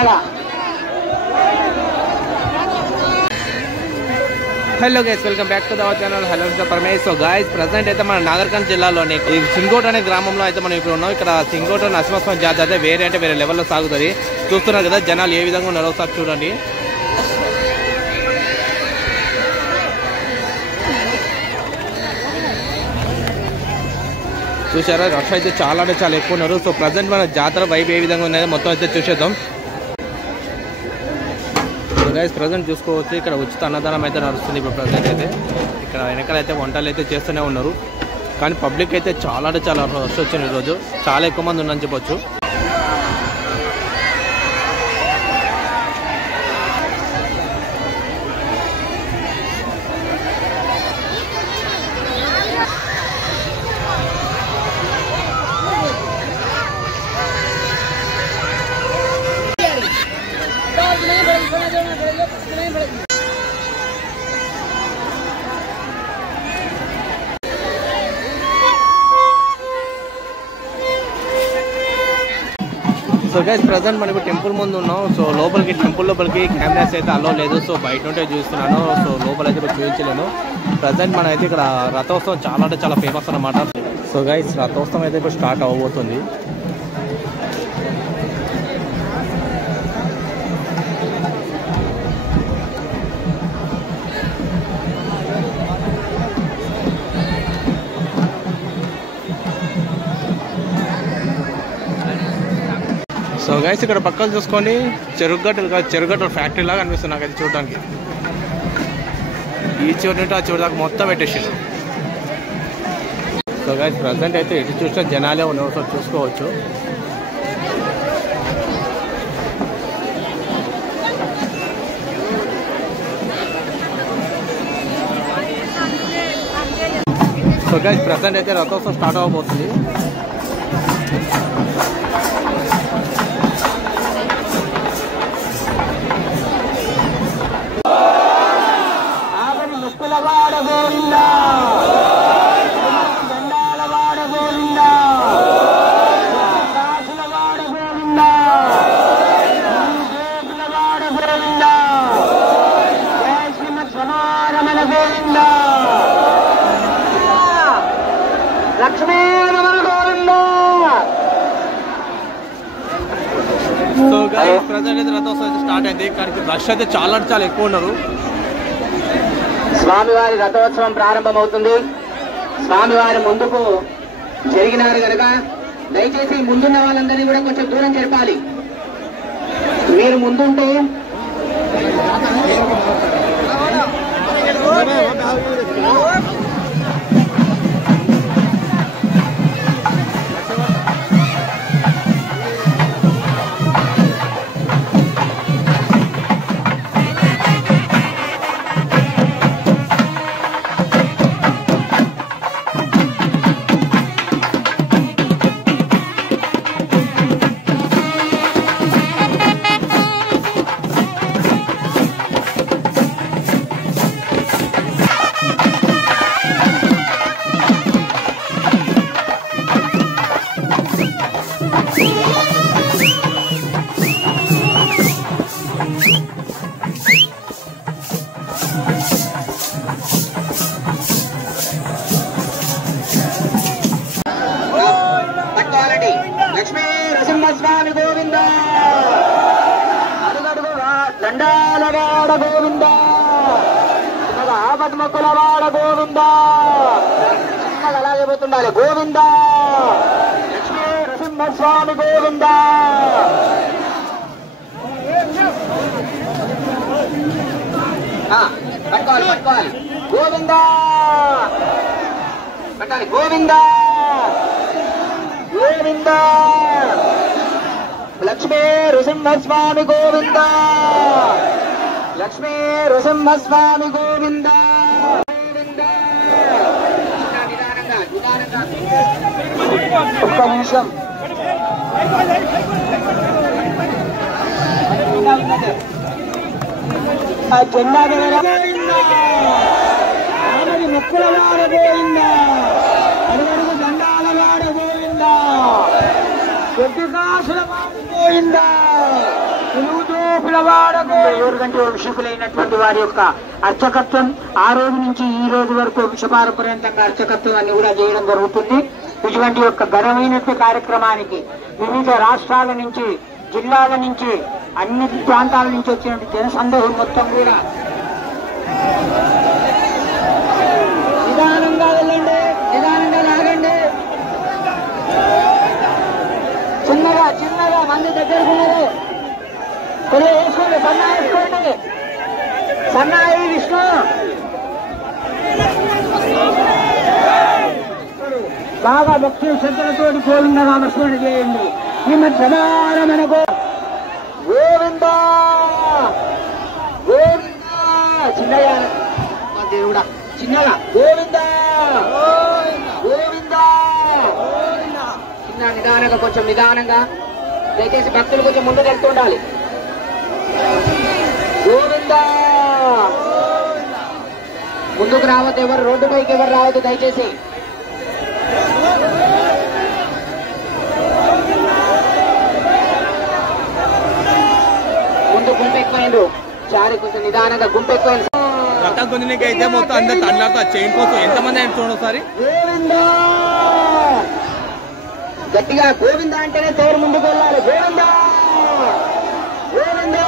చిన్నగా. Hello guys, welcome back to our channel. Hello Paramesh. So guys, present అయితే మన నాగర్కర్నూలు జిల్లాలోని సింగోట్ అనే గ్రామంలో అయితే మనం ఇప్పుడు ఉన్నాం. ఇక్కడ సింగోట్ నరసింహస్వామి జాతర అయితే వేరే లెవెల్లో సాగుతుంది. చూస్తున్నారు కదా జనాలు ఏ విధంగా ఉన్నారో ఒకసారి చూడండి. చూసారా, రష్ అయితే చాలా అంటే చాలా ఎక్కువ ఉన్నారు. సో ప్రజెంట్ మన జాతర వైబ్ ఏ విధంగా ఉన్నదో మొత్తం అయితే చూసేద్దాం. గైస్, ప్రజెంట్ చూసుకోవచ్చు ఇక్కడ ఉచిత అన్నదానం అయితే నడుస్తుంది. ఇప్పుడు ప్రజెంట్ అయితే ఇక్కడ వెనకాలైతే వంటలు అయితే చేస్తూనే ఉన్నారు. కానీ పబ్లిక్ అయితే చాలా అంటే చాలా రష్ వచ్చింది. ఈరోజు చాలా ఎక్కువ మంది ఉందని చెప్పొచ్చు. సో గైస్, ప్రజెంట్ మనకు టెంపుల్ ముందు ఉన్నాం. సో టెంపుల్ లోపలికి కెమెరాస్ అయితే అలో లేదు. సో బయట ఉంటే చూస్తున్నాను. సో లోపల అయితే చూపించలేను. ప్రజెంట్ మనం అయితే ఇక్కడ రథోత్సవం చాలా అంటే చాలా ఫేమస్ అన్నమాట. సో గైస్, రథోత్సవం అయితే ఇప్పుడు స్టార్ట్ అవ్వబోతుంది. సో గైస్, ఇక్కడ పక్కన చూసుకోండి చెరుగడ్డలు ఫ్యాక్టరీ లాగా అనిపిస్తుంది నాకు అది చూడడానికి. ఈ చివరి నుండి ఆ చివరి దాకా మొత్తం పెట్టేసారు. సో గైస్, ప్రజెంట్ అయితే ఎటు చూసినా జనాలే ఉన్నారు. సో చూసుకోవచ్చు. సో గైస్, ప్రజెంట్ అయితే రథోత్సవం స్టార్ట్ అవ్వబోతుంది. సో గైస్, ప్రజెంట్ అయితే రథోత్సవం అయితే స్టార్ట్ అయింది. కానీ రష్ అయితే చాలా ఎక్కువ ఉన్నారు. స్వామివారి రథోత్సవం ప్రారంభమవుతుంది. స్వామివారి ముందుకు జరిగినారు కనుక దయచేసి ముందున్న వాళ్ళందరినీ కూడా కొంచెం దూరం జరపాలి. మీరు ముందుంటే లక్ష్మీ నరసింహస్వామి గోవింద, అడుగడుగుగా దండాలవాడ గోవింద, ఆపద్మకులవాడ గోవింద, చిన్నగా అలాగే పోతుండాలి గోవింద. లక్ష్మీ నరసింహస్వామి గోవింద. పట్టుకోవాలి గోవింద, పెట్టాలి గోవింద గోవింద. లక్ష్మీ నరసింహస్వామి గోవింద, లక్ష్మీ నరసింహస్వామి గోవింద గోవింద. ఒక్క నిమిషం. ఆ జెండా గోవింద, ముక్కులవాడ గోవింద, అడుగడుగు దండాలవాడ గోవింద, కొద్ది కాసుల గోవింద, పిలవాడకు 7 గంటల వంశీకులైనటువంటి వారి యొక్క అర్చకత్వం ఆ రోజు నుంచి ఈ రోజు వరకు వంశపారపర్యంతంగా అర్చకత్వం అన్ని కూడా చేయడం జరుగుతుంది. ఇటువంటి యొక్క ఘనమైనటువంటి కార్యక్రమానికి వివిధ రాష్ట్రాల నుంచి, జిల్లాల నుంచి, అన్ని ప్రాంతాల నుంచి వచ్చినటువంటి జనసందోహం మొత్తం కూడా నిదానంగా వెళ్ళండి, నిదానంగా లాగండి, చిన్నగా చిన్నగా మంది దగ్గరకు ఉన్నారు. కొద్దిగా వేసుకోండి, సన్నాయి వేసుకోండి, సన్నాయి విష్ణు బాగా భక్తి శ్రద్ధలతో గోవిందగా స్మరణ చేయండి. ఈ మధ్యమాన మనకు గోవింద గోవింద చిన్నగా దేవుడా చిన్నగా గోవింద గోవింద చిన్న నిదానంగా, కొంచెం నిదానంగా, దయచేసి భక్తులు కొంచెం ముందుకు వెళ్తూ ఉండాలి. గోవింద ముందుకు రావద్దు, ఎవరు రోడ్డు పైకి ఎవరు రావద్దు దయచేసి. ముందు గుంపు ఎక్కువైండ్రు, చారి కొంచెం నిదానంగా గుంపు ఎక్కువైంది. రథం కొందికి అయితే మొత్తం అందరు తండ్రితో చైన్ కోసం ఎంతమంది అయినా చూడండి ఒకసారి. గోవింద గట్టిగా గోవింద అంటేనే తేరు ముందుకు వెళ్ళాలి. గోవింద గోవింద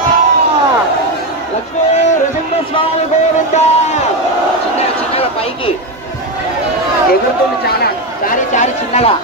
లక్ష్మీ నరసింహస్వామి గోవింద. చిన్నగా చిన్నగా పైకి ఎగురుతుంది, చాలా చారి చారి చిన్నగా.